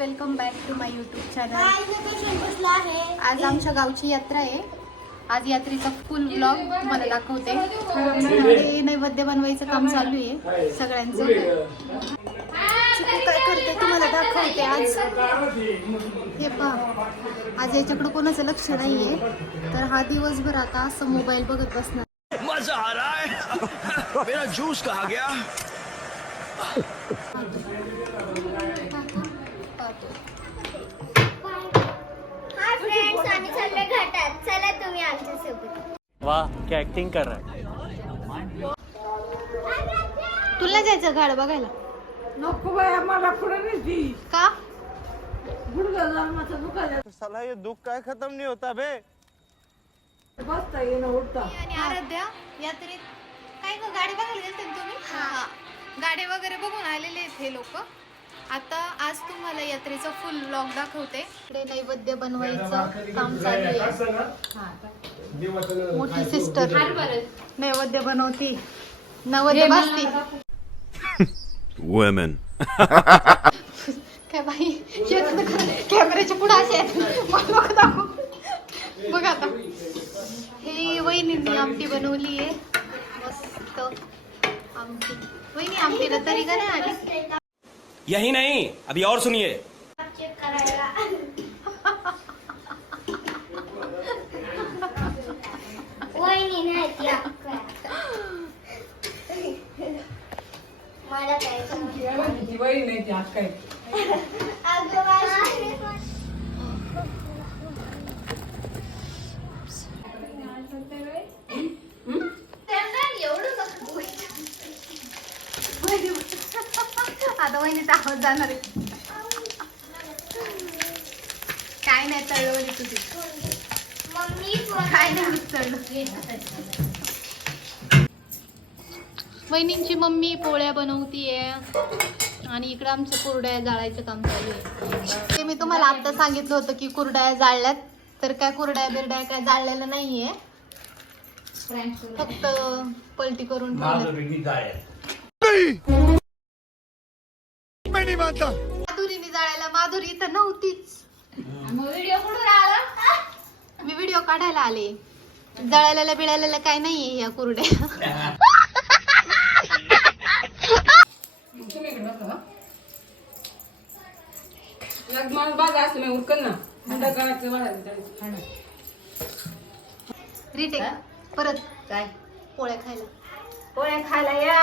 Welcome back to my YouTube channel आज आमच्या गावची यात्रा आहे. आज यात्रेचा फुल ब्लॉग तुम्हाला दाखवते. ते नैवेद्य बनवायचं काम चालू आहे सगळ्यांचं. काय करते तुम्हाला दाखवते आज? हे पहा. आज याच्याकडे कोणाचं लक्ष नाहीये. तर हा दिवसभर आता असं मोबाईल बघत बसणार. मजा आ रहा है। मेरा जूस कहा गया? चला तुम्ही आमच्यासोबत वाह क्या एक्टिंग कर रहा है. तुला जायचं गाड बघायला. नको बाय आम्हाला पुढे नाही का? गुडघा जन्माचं दुखायला साला ये दुख काय खत्म नहीं होता बे बसता येणं उठता. आणि आराध्या यात्रेत काय ग गाडी बघायला गेलते तुम्ही? हा. गाडी वगैरे बघून आलेले आहेत हे लोक. आता आज तुम्हाला यात्रेचा फुल ब्लॉग दाखवते. इकडे नैवेद्य बनवायचं काम चालू आहे. मोठी सिस्टर नैवेद्य बनवती. नैवेद्य बसती women. काय बाई कॅमेऱ्याच्या पुढे असे आहेत. दाखवू. बघ आता. हे वहिनींनी आमटी बनवली आहे. मस्त. आमटी. वहिनी आमटीला तरी का नाही आली यही नहीं अभी और सुनिए। चेक करायला जाणार आहे. काय नाही वहिनी तुझी. मम्मी काय नाही वहिनींची मम्मी पोळ्या बनवतीये. आणि इकडे आमच्या कुरड्या जाळायचं काम चालू आहे. ते मी तुम्हाला आता सांगितलं होतं की कुरड्या जाळल्यात. तर काय कुरड्या बिरड्या काय जाळलेलं नाहीये. फक्त पलटी करून ठेवलं माधुरीने जाळायला माधुरी इथं नव्हतीच. व्हिडिओ कुठून आला? मी व्हिडिओ काढायला आले. जळालेलं बिळालेलं काय नाहीये या कुरड्या. रिटेक परत. काय? पोळ्या खायला. पोळ्या खायला या.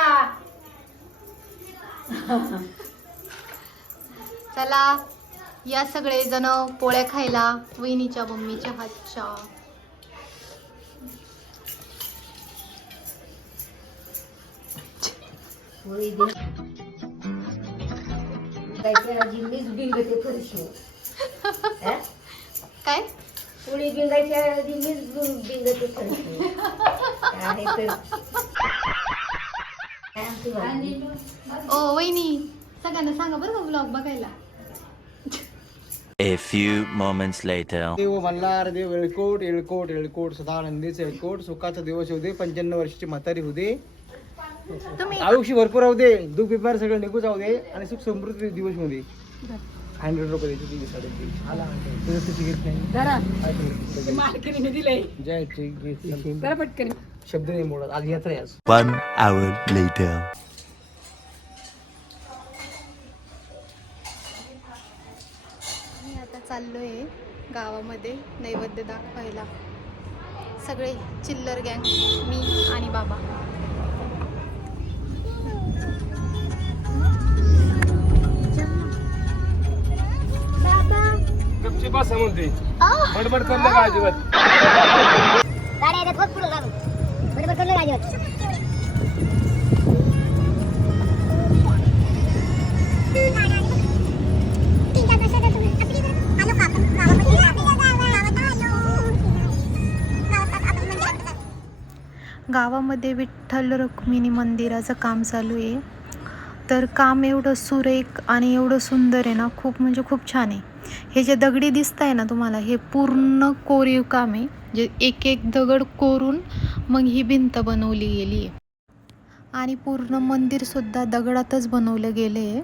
चला. या सगळे जण पोळ्या खायला वहिनीच्या मम्मीच्या हातच्या. काय? पोळी बिंगायच्या बिंगते? ओ वहिनी सगळ्यांना सांगा बरं ब्लॉग बघायला. A few moments later. देव मल्हार देव येळकोट येळकोट येळकोट सदानंदीचे येळकोट सुखाचा दिवस होऊ दे पंच्याण्णव वर्षाची म्हातारी होऊ दे. तुम्ही आयुष्य भरपूर राहू दे दुःख बिपार सगळं निघू जाऊ दे आणि सुख समृद्धी दिवस होऊ दे. हंड्रेड रुपये द्यायचे तीन साडेतीन आला. तुझं तुझी घेत नाही धरा ते मालकीने दिलंय. जय. जरा पटकन. शब्द नाही मोडत. आज यात्रा आहे आज. One hour later. मी आता चाललोय गावामध्ये नैवेद्य दाखवायला. सगळे चिल्लर गँग मी आणि बाबा. गपची बस म्हणते बडबड करणं अजिबात. गावामध्ये विठ्ठल रुक्मिणी मंदिराचं काम चालू आहे. तर काम एवढं सुरेख आणि एवढं सुंदर आहे ना खूप म्हणजे खूप छान आहे. हे जे दगडी दिसत आहे ना तुम्हाला हे पूर्ण कोरीव काम आहे. जे एक एक दगड कोरून मग ही भिंत बनवली गेली आहे. आणि पूर्ण मंदिरसुद्धा दगडातच बनवलं गेलं आहे.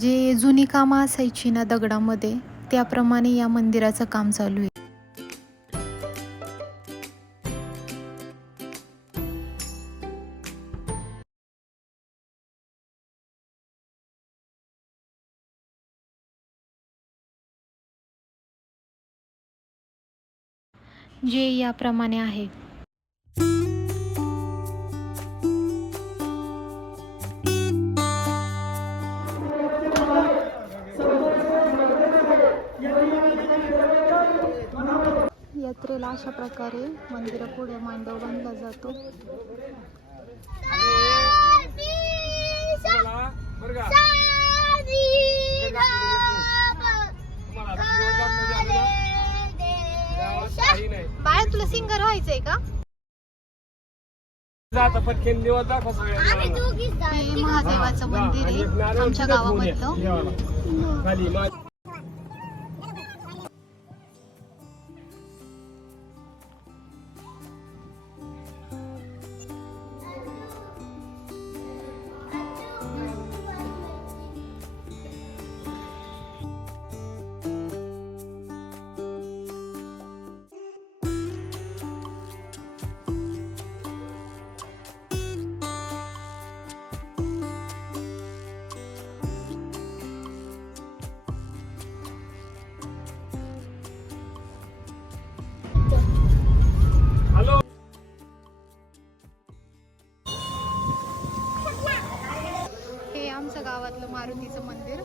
जे जुनी कामं असायची ना दगडामध्ये त्याप्रमाणे या मंदिराचं काम चालू आहे. जे याप्रमाणे आहे. यात्रेला अशा प्रकारे मंदिरापुढे मांडव बांधला जातो. आता पटकेन दिवस दाखव सगळ्यांना. हे महादेवाचं मंदिर आहे. आमच्या गावामधलं. खाली आमचं गावातलं मारुतीचं मंदिर.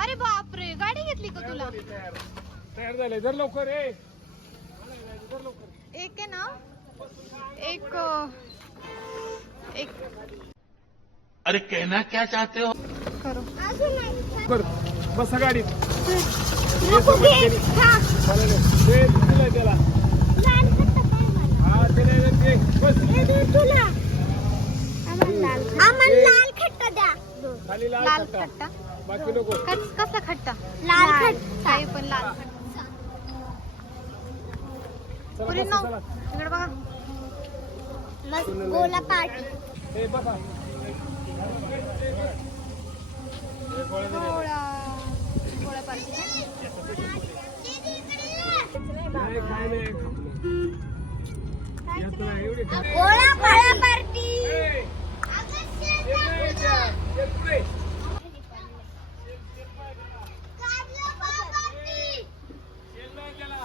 अरे बापरे गाडी घेतली का तुला? तयार झाले जर लवकर ए जर लवकर एक आहे ना? एक एक. अरे कहना क्या चाहते हो? करो. बर बसा गाडीत. त्याला. हा ते. बस. लाल खट्टा द्या. खाली लाल खट्टा. बाकी नको. कस- कसला खट्टा? लाल. खट्टा. काही पण लाल खट्टा. पुरी बघा. मस्त गोला पार्टी. पार्टी. गोळा पार्टी ए, येतो आहे त्या, येतो आहे. येत नाही त्याला.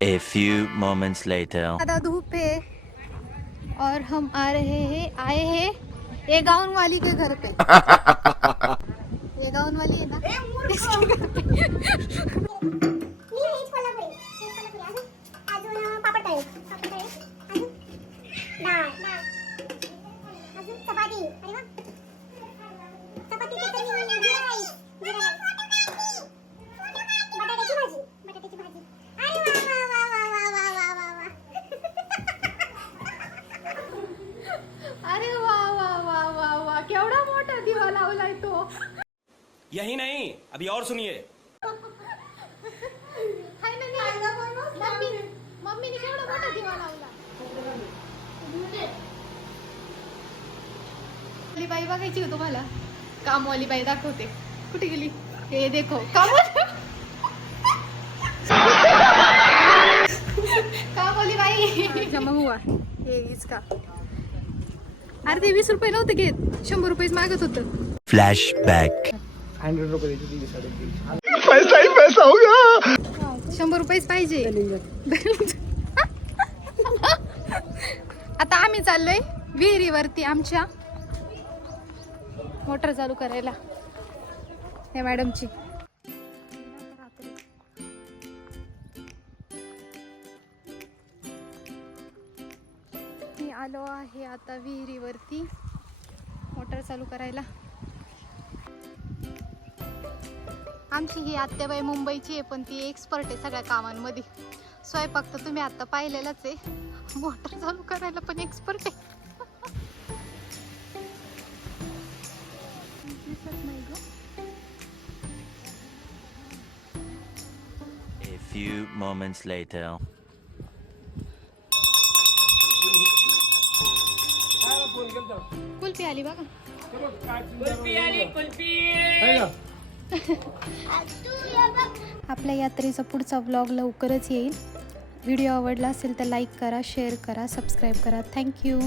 A few moments later. ज्यादा धूप है और हम आ रहे हैं आए हैं ये गाउन वाली के घर पे ये गाउन वाली है ना इसके घर पे अरे वा वा वा वा वा केवढा मोठा दिवा लावलाय तो यही नहीं अभी और सुनिए। मम्मीने केवढा मोठा दिवा लावला. वाली बाई बघायची का तुम्हाला? कामवाली बाई दाखवते. कुठे गेली? हे देखो कामवाली कामवाली बाई जमा हुआ. हे इसका. अरे ते वीस रुपये नव्हते घेत. शंभर रुपयेच मागत होतं. Flashback. हंड्रेड रुपये द्यायचे तिघे साडेतीन शंभर रुपयेच पाहिजे. आता आम्ही चाललोय विहिरीवरती आमच्या मोटर चालू करायला. या मॅडमची. मी आलो आहे आता विहिरीवरती. मोटर चालू करायला. आमची ही आत्याबाई मुंबईची आहे पण ती एक्सपर्ट आहे सगळ्या कामांमध्ये. स्वयंपाक तर तुम्ही आता पाहिलेलाच आहे. मोटर चालू करायला पण एक्सपर्ट आहे. A few moments later. Kulfi आली बघा. आपल्या यात्रेचा पुढचा व्लॉग लवकरच येईल. व्हिडिओ आवडला असेल तर लाईक करा शेअर करा सबस्क्राईब करा. थँक्यू